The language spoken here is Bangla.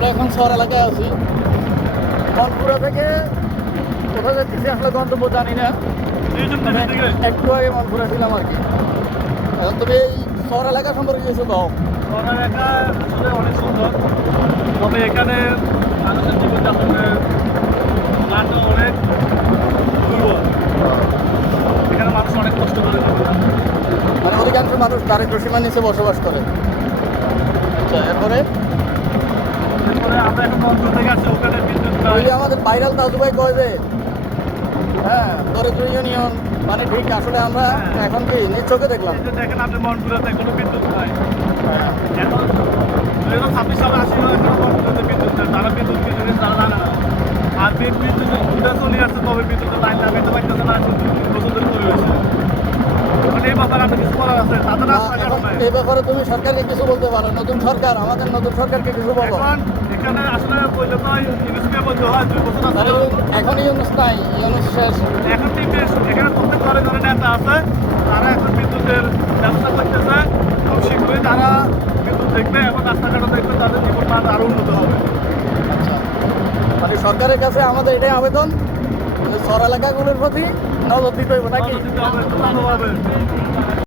আমরা এখন শহর এলাকায় আছি। মনপুরা থেকে কোথাও যাচ্ছি আসলে গন্তব্য জানি না। একটু আগে মনপুরা ছিলাম আর কি। এখন তবে এই শহর এলাকা সম্পর্কে কিছু কম। শহর এলাকা আসলে অনেক সুন্দর, তবে এখানে মানুষের জীবনযাপনের মানটা অনেক দুর্বল। এখানে মানুষ অনেক কষ্ট করে থাকে। মানে অধিকাংশ মানুষ দারিদ্র সীমার নিচে বসবাস করে। আচ্ছা, এরপরে এরপরে আমরা এখন মন্ত্র থেকে আসছি, ওখানে বিদ্যুৎ ওই নাই। যে আমাদের ভাইরাল দাদু ভাই কয় যে হ্যাঁ দরিদ্র ইউনিয়ন মানে ঠিক আসলে আমরা এখন কি নিজ চোখে দেখলাম। এই যে দেখেন আপনি মন্টুরাতে কোনো বিদ্যুৎ নাই। হ্যাঁ। এখন 2026 সালে আসি এখনো মন্টুরাতে বিদ্যুৎ নেই। তারা বিদ্যুৎ কি জিনিস তারা জানে না। আর বিদ্যুৎ উঠে চলে আসছে, তবে বিদ্যুতের লাইন লাগাইতে পারতেছে না, এখন 2-3 বছর ধরে চলে আসছে। মানে এই ব্যাপারে আপনি কিছু বলার আছে, তাদের রাস্তাঘাট এখন নাই। এই ব্যাপারে তুমি সরকারকে কিছু বলতে পারো। নতুন সরকার, আমাদের নতুন সরকারকে কিছু বলো। এখন এখানে আসলে বললে তো ইংলিশে বলতে হয় 2 বছর মানে আসলে এখন ইউনুস নাই, ইউনুস শেষ। এখন ঠিক আছে, এখানে প্রত্যেক ঘরে ঘরে নেতা আছে, তারা এখন বিদ্যুতের ব্যবস্থা করতেছে। খুব শীঘ্রই তারা বিদ্যুৎ দেখবে এবং রাস্তাঘাটও দেখবে, তাদের জীবন মান আরও উন্নত হবে। আচ্ছা, মানে সরকারের কাছে আমাদের এটাই আবেদন যে শহর এলাকাগুলোর প্রতি নজর দিতে হইব নাকি? দিতে হবে, একটু ভালোভাবে।